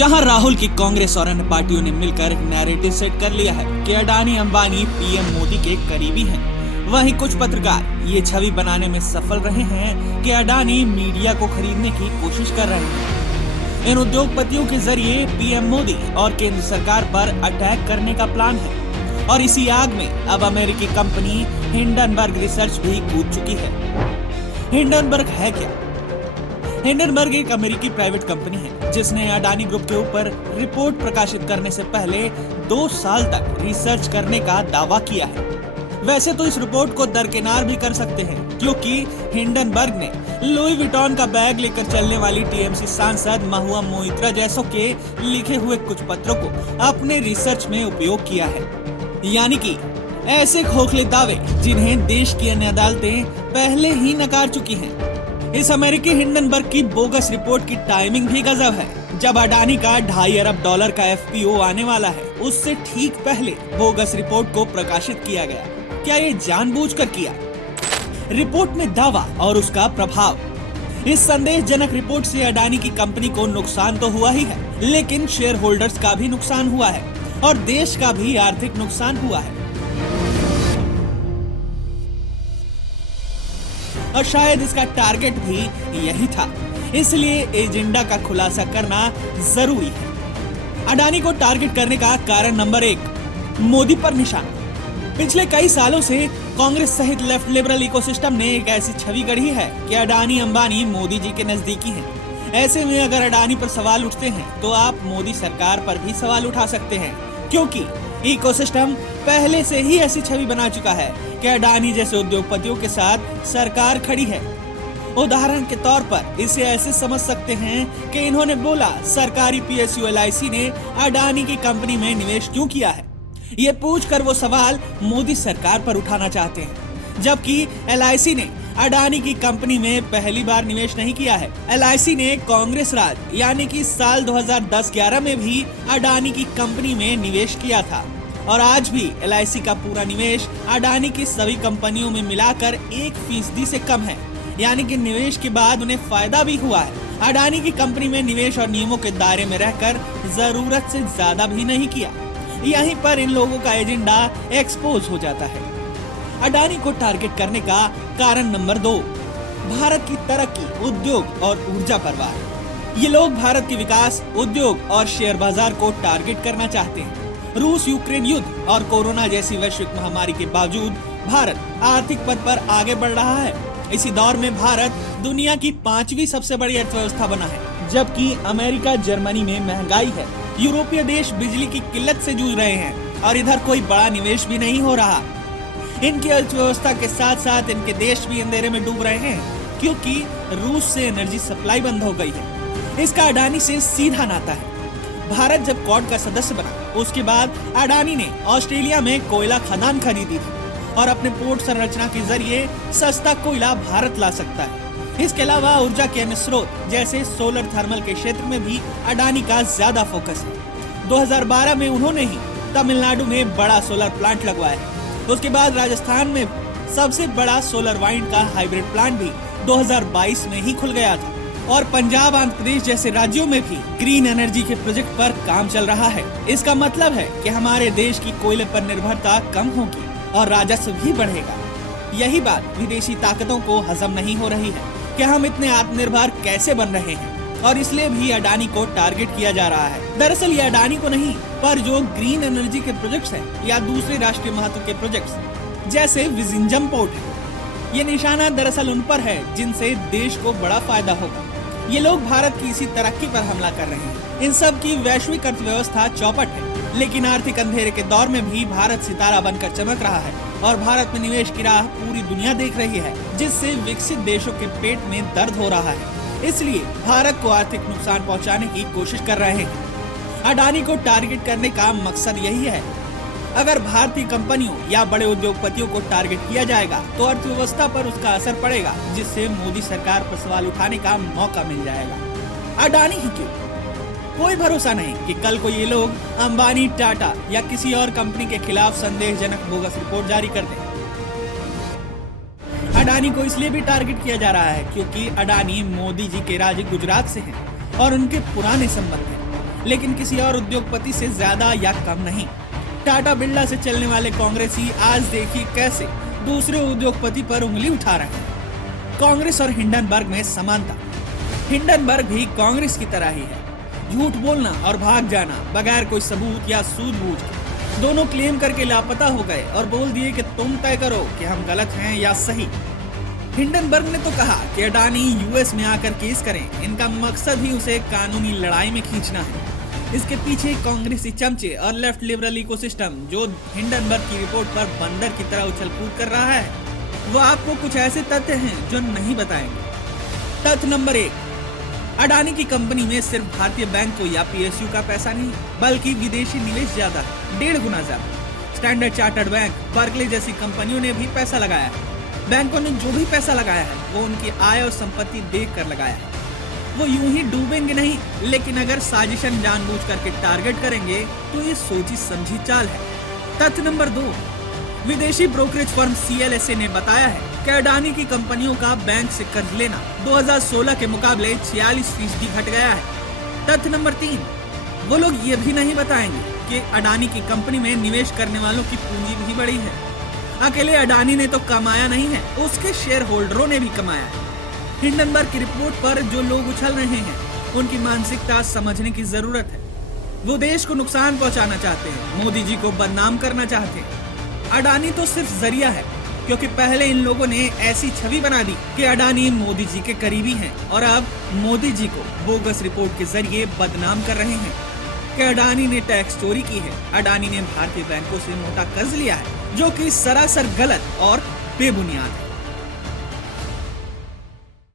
जहां राहुल की कांग्रेस और अन्य पार्टियों ने मिलकर एक नैरेटिव सेट कर लिया है कि अडानी अंबानी पीएम मोदी के करीबी हैं, वहीं कुछ पत्रकार ये छवि बनाने में सफल रहे हैं कि अडानी मीडिया को खरीदने की कोशिश कर रहे हैं। इन उद्योगपतियों के जरिए पीएम मोदी और केंद्र सरकार पर अटैक करने का प्लान है और इसी आग में अब अमेरिकी कंपनी हिंडनबर्ग रिसर्च भी कूद चुकी है। हिंडनबर्ग है क्या? हिंडनबर्ग एक अमेरिकी प्राइवेट कंपनी है जिसने अडानी ग्रुप के ऊपर रिपोर्ट प्रकाशित करने से पहले 2 साल तक रिसर्च करने का दावा किया है। वैसे तो इस रिपोर्ट को दरकिनार भी कर सकते हैं क्योंकि हिंडनबर्ग ने लुई विटॉन का बैग लेकर चलने वाली टीएमसी सांसद महुआ मोइत्रा जैसों के लिखे हुए कुछ पत्रों को अपने रिसर्च में उपयोग किया है, यानी कि ऐसे खोखले दावे जिन्हें देश की अन्य अदालतें पहले ही नकार चुकी हैं। इस अमेरिकी हिंडनबर्ग की बोगस रिपोर्ट की टाइमिंग भी गजब है। जब अडानी का $2.5 अरब का एफपीओ आने वाला है, उससे ठीक पहले बोगस रिपोर्ट को प्रकाशित किया गया। क्या ये जानबूझकर किया? रिपोर्ट में दावा और उसका प्रभाव। इस संदेहजनक रिपोर्ट से अडानी की कंपनी को नुकसान तो हुआ ही है, लेकिन शेयर होल्डर्स का भी नुकसान हुआ है और देश का भी आर्थिक नुकसान हुआ है। और शायद इसका टारगेट भी यही था, इसलिए एजेंडा का खुलासा करना जरूरी है। अडानी को टारगेट करने का कारण नंबर 1, मोदी पर निशाना। पिछले कई सालों से कांग्रेस सहित लेफ्ट लिबरल इकोसिस्टम ने एक ऐसी छवि गढ़ी है कि अडानी अंबानी मोदी जी के नजदीकी हैं। ऐसे में अगर अडानी पर सवाल उठते हैं तो आप मोदी सरकार पर भी सवाल उठा सकते हैं, क्योंकि इकोसिस्टम पहले से ही ऐसी छवि बना चुका है कि अडानी जैसे उद्योगपतियों के साथ सरकार खड़ी है। उदाहरण के तौर पर इसे ऐसे समझ सकते हैं कि इन्होंने बोला सरकारी पीएसयू एलआईसी ने अडानी की कंपनी में निवेश क्यों किया है। ये पूछकर वो सवाल मोदी सरकार पर उठाना चाहते हैं, जबकि एलआईसी ने अडानी की कंपनी में पहली बार निवेश नहीं किया है। एलआईसी ने कांग्रेस राज यानी कि साल 2010-11 में भी अडानी की कंपनी में निवेश किया था और आज भी एलआईसी का पूरा निवेश अडानी की सभी कंपनियों में मिलाकर 1% से कम है, यानी कि निवेश के बाद उन्हें फायदा भी हुआ है। अडानी की कंपनी में निवेश और नियमों के दायरे में रहकर जरूरत से ज्यादा भी नहीं किया। यहीं पर इन लोगों का एजेंडा एक्सपोज हो जाता है। अडानी को टारगेट करने का कारण नंबर 2, भारत की तरक्की, उद्योग और ऊर्जा परवाह। ये लोग भारत के विकास, उद्योग और शेयर बाजार को टारगेट करना चाहते हैं। रूस यूक्रेन युद्ध और कोरोना जैसी वैश्विक महामारी के बावजूद भारत आर्थिक पथ पर आगे बढ़ रहा है। इसी दौर में भारत दुनिया की 5वीं सबसे बड़ी अर्थव्यवस्था बना है, जबकि अमेरिका जर्मनी में महंगाई है। यूरोपीय देश बिजली की किल्लत से जूझ रहे हैं और इधर कोई बड़ा निवेश भी नहीं हो रहा। इनकी अर्थव्यवस्था के साथ साथ इनके देश भी अंधेरे में डूब रहे हैं क्योंकि रूस से एनर्जी सप्लाई बंद हो गई है। इसका अडानी से सीधा नाता है। भारत जब क्वाड का सदस्य बना, उसके बाद अडानी ने ऑस्ट्रेलिया में कोयला खदान खरीदी थी और अपने पोर्ट संरचना के जरिए सस्ता कोयला भारत ला सकता है। इसके अलावा ऊर्जा के अन्य स्रोत जैसे सोलर थर्मल के क्षेत्र में भी अडानी का ज्यादा फोकस है। 2012 में उन्होंने ही तमिलनाडु में बड़ा सोलर प्लांट लगवाया। उसके बाद राजस्थान में सबसे बड़ा सोलर वाइंड का हाइब्रिड प्लांट भी 2022 में ही खुल गया था और पंजाब, आंध्र प्रदेश जैसे राज्यों में भी ग्रीन एनर्जी के प्रोजेक्ट पर काम चल रहा है। इसका मतलब है कि हमारे देश की कोयले पर निर्भरता कम होगी और राजस्व भी बढ़ेगा। यही बात विदेशी ताकतों को हजम नहीं हो रही है कि हम इतने आत्मनिर्भर कैसे बन रहे हैं, और इसलिए भी अडानी को टारगेट किया जा रहा है। दरअसल ये अडानी को नहीं, पर जो ग्रीन एनर्जी के प्रोजेक्ट्स हैं या दूसरे राष्ट्रीय महत्व के प्रोजेक्ट्स जैसे विजिंजम पोर्ट है, ये निशाना दरअसल उन पर है जिनसे देश को बड़ा फायदा होगा। ये लोग भारत की इसी तरक्की पर हमला कर रहे हैं। इन सब की वैश्विक अर्थव्यवस्था चौपट है, लेकिन आर्थिक अंधेरे के दौर में भी भारत सितारा बनकर चमक रहा है और भारत में निवेश की राह पूरी दुनिया देख रही है, जिससे विकसित देशों के पेट में दर्द हो रहा है। इसलिए भारत को आर्थिक नुकसान पहुंचाने की कोशिश कर रहे हैं। अडानी को टारगेट करने का मकसद यही है। अगर भारतीय कंपनियों या बड़े उद्योगपतियों को टारगेट किया जाएगा तो अर्थव्यवस्था पर उसका असर पड़ेगा, जिससे मोदी सरकार पर सवाल उठाने का मौका मिल जाएगा। अडानी ही क्यों, कोई भरोसा नहीं कि कल को ये लोग अंबानी, टाटा या किसी और कंपनी के खिलाफ संदेहजनक बोगस रिपोर्ट जारी कर दें। अडानी को इसलिए भी टारगेट किया जा रहा है क्योंकि अडानी मोदी जी के राज्य गुजरात से हैं और उनके पुराने संबंध हैं। लेकिन किसी और उद्योगपति से ज्यादा या कम नहीं। टाटा बिरला से चलने वाले कांग्रेसी आज देखिए कैसे दूसरे उद्योगपति पर उंगली उठा रहे हैं। कांग्रेस और हिंडनबर्ग में समानता। हिंडनबर्ग भी कांग्रेस की तरह ही है, झूठ बोलना और भाग जाना बगैर कोई सबूत या सूझबूझ के। दोनों क्लेम करके लापता हो गए और बोल दिए कि तुम तय करो कि हम गलत हैं या सही। हिंडनबर्ग ने तो कहा कि अडानी यूएस में आकर केस करें, इनका मकसद ही उसे कानूनी लड़ाई में खींचना है। इसके पीछे कांग्रेसी चमचे और लेफ्ट लिबरल इकोसिस्टम जो हिंडनबर्ग की रिपोर्ट पर बंदर की तरह उछल कूद कर रहा है, वो आपको कुछ ऐसे तथ्य हैं जो नहीं बताएंगे। तथ्य नंबर 1, अडानी की कंपनी में सिर्फ भारतीय बैंकों या पीएसयू का पैसा नहीं, बल्कि विदेशी निवेश ज्यादा है, 1.5 गुना ज्यादा। स्टैंडर्ड चार्टर्ड बैंक, बार्कले जैसी कंपनियों ने भी पैसा लगाया है। बैंकों ने जो भी पैसा लगाया है वो उनकी आय और संपत्ति देख कर लगाया है। वो यूं ही डूबेंगे नहीं, लेकिन अगर साजिशन जानबूझ करके टारगेट करेंगे तो ये सोची समझी चाल है। तथ्य नंबर 2, विदेशी ब्रोकरेज फर्म CLSA ने बताया है कि अडानी की कंपनियों का बैंक से कर्ज लेना 2016 के मुकाबले 46% घट गया है। तथ्य नंबर 3, वो लोग ये भी नहीं बताएंगे कि अडानी की कंपनी में निवेश करने वालों की पूंजी भी बढ़ी है। अकेले अडानी ने तो कमाया नहीं है, उसके शेयर होल्डरों ने भी कमाया है। हिंडनबर्ग की रिपोर्ट पर जो लोग उछल रहे हैं, उनकी मानसिकता समझने की जरूरत है। वो देश को नुकसान पहुंचाना चाहते हैं, मोदी जी को बदनाम करना चाहते हैं। अडानी तो सिर्फ जरिया है, क्योंकि पहले इन लोगों ने ऐसी छवि बना दी कि अडानी मोदी जी के करीबी हैं और अब मोदी जी को बोगस रिपोर्ट के जरिए बदनाम कर रहे हैं कि अडानी ने टैक्स चोरी की है, अडानी ने भारतीय बैंकों से मोटा कर्ज लिया है, जो कि सरासर गलत और बेबुनियाद है।